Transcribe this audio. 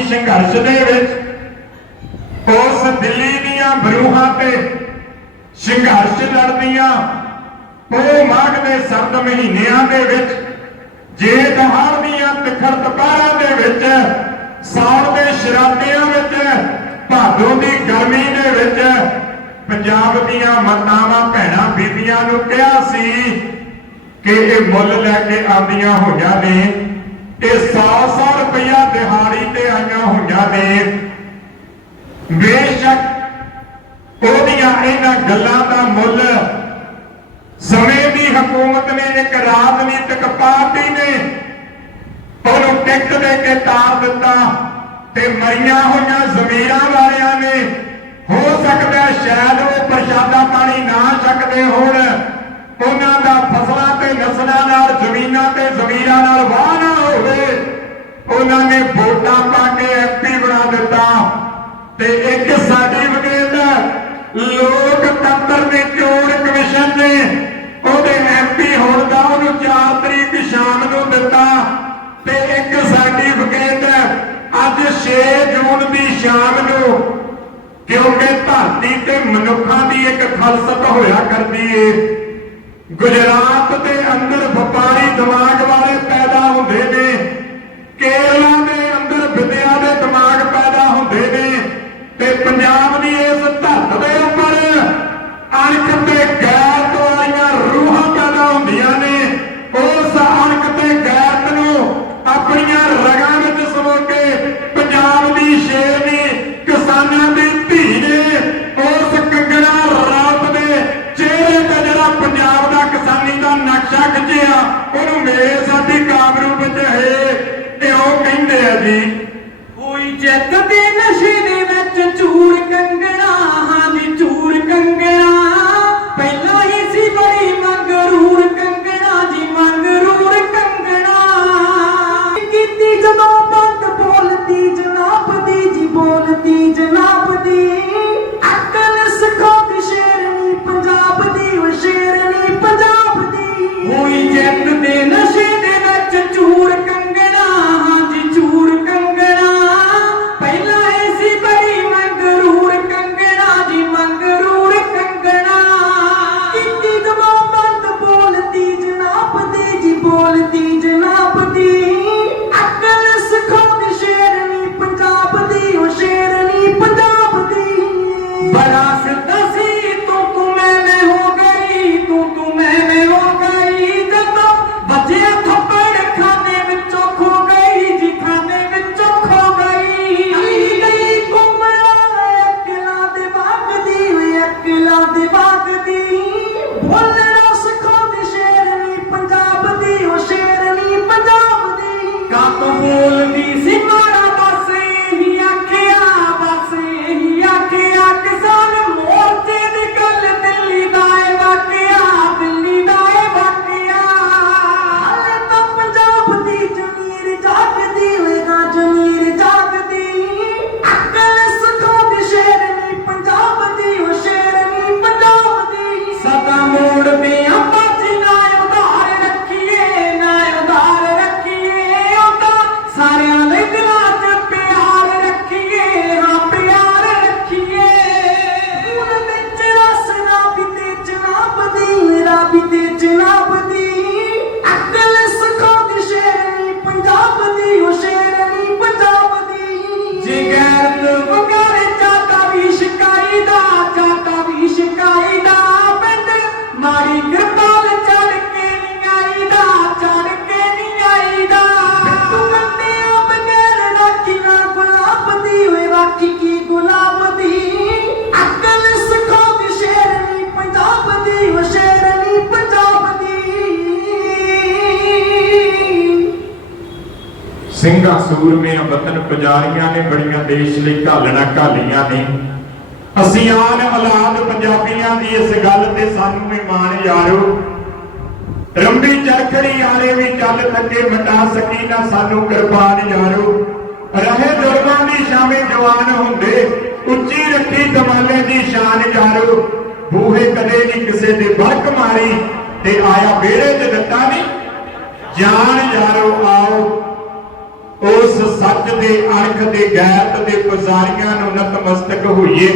ਕੌਮੀ ਸੰਘਰਸ਼ ਦੇ ਵਿੱਚ ਉਸ ਦਿੱਲੀ ਦੀਆਂ ਬਰੂਹਾਂ ਤੇ ਸੰਘਰਸ਼ ਲੜਦੀਆਂ, ਉਹ ਮਾਘ ਦੇ ਸਰਦ ਮਹੀਨਿਆਂ ਦੇ ਵਿੱਚ, ਜੇਠ ਹਾਰ ਦੀਆਂ ਤਿੱਖੜ ਤਪਾਰਾਂ ਦੇ ਵਿੱਚ ਸਾਲ ਦੇ ਸ਼ਰਾਬਿਆਂ ਵਿੱਚ, ਭਾਦੋਂ ਦੀ ਗਰਮੀ ਦੇ ਵਿੱਚ, ਪੰਜਾਬ ਦੀਆਂ ਮਾਤਾਵਾਂ ਭੈਣਾਂ ਬੀਬੀਆਂ ਨੂੰ ਕਿਹਾ ਸੀ ਕਿ ਇਹ ਮੁੱਲ ਲੈ ਕੇ ਆਉਂਦੀਆਂ ਹੋਈਆਂ ਨੇ। ਹਮੇਰ ਬੇਸ਼ੱਕ ਉਹਦੀਆਂ ਇਹਨਾਂ ਗੱਲਾਂ ਦਾ ਮੁੱਲ ਸਮੇਂ ਦੀ ਹਕੂਮਤ ਨੇ, ਇੱਕ ਰਾਜਨੀਤਿਕ ਪਾਰਟੀ ਨੇ ਉਹਨੂੰ ਟਿਕਟ ਦੇ ਕੇ ਤਾਰ ਦਿੱਤਾ ਤੇ ਮਰੀਆਂ ਹੋਈਆਂ ਜ਼ਮੀਰਾਂ ਵਾਲਿਆਂ ਨੇ, ਹੋ ਸਕਦਾ ਸ਼ਾਇਦ ਉਹ ਪ੍ਰਸ਼ਾਦਾ ਪਾਣੀ ਨਾ ਛਕਦੇ ਹੋਣ, ਉਹਨਾਂ ਦਾ ਫਸਲਾਂ ਤੇ ਨਸਲਾਂ ਨਾਲ ਜ਼ਮੀਨਾਂ ਤੇ ਛੇ ਜੂਨ ਦੀ ਸ਼ਾਮ ਨੂੰ, ਕਿਉਂਕਿ ਧਰਤੀ ਤੇ ਮਨੁੱਖਾਂ ਦੀ ਇੱਕ ਖਲਸਤ ਹੋਇਆ ਕਰਦੀ ਏ, ਗੁਜਰਾਤ ਦੇ ਅੰਦਰ Jamal! ਸਿੰਘਾਂ, ਸੂਰਮਿਆਂ, ਵਤਨ ਪੁਜਾਰੀਆਂ ਨੇ ਬੜੀਆਂ ਦੇਸ਼ ਲਈ ਘਾਲਣਾ ਘਾਲੀਆਂ ਨੇ। ਅਸੀਂ ਆਨ ਔਲਾਦ ਪੰਜਾਬੀਆਂ ਦੀ ਇਸ ਗੱਲ ਤੇ ਸਾਨੂੰ ਵੀ ਮਾਣ ਯਾਰੋ। ਰੰਬੀ ਚਰਖੜੀ ਆਲੇ ਵੀ ਚੱਲ ਥੱਕੇ ਮਟਾ ਸਕੀ ਨਾ ਸਾਨੂੰ ਕਿਰਪਾਨ ਯਾਰੋ। ਰਹੇ ਦੁਰਮਾਂ ਦੀ ਸ਼ਾਮੇ ਜਵਾਨ ਹੁੰਦੇ, ਉੱਚੀ ਰੱਖੀ ਕਮਾਲੇ ਦੀ ਸ਼ਾਨ ਯਾਰੋ। ਬੂਹੇ ਕਦੇ ਨਹੀਂ ਕਿਸੇ ਦੇ ਵਰਕ ਮਾਰੀ, ਤੇ ਆਇਆ ਬੇੜੇ ਤੇ ਦਿੱਤਾ ਨਹੀਂ ਜਾਨ ਯਾਰੋ, ਆਓ ਉਸ ਸੱਚ ਦੇ ਅਣਖ ਦੇ ਗੈਰਤ ਦੇ ਪੁਜਾਰੀਆਂ ਨੂੰ ਨਤਮਸਤਕ ਹੋਈਏ।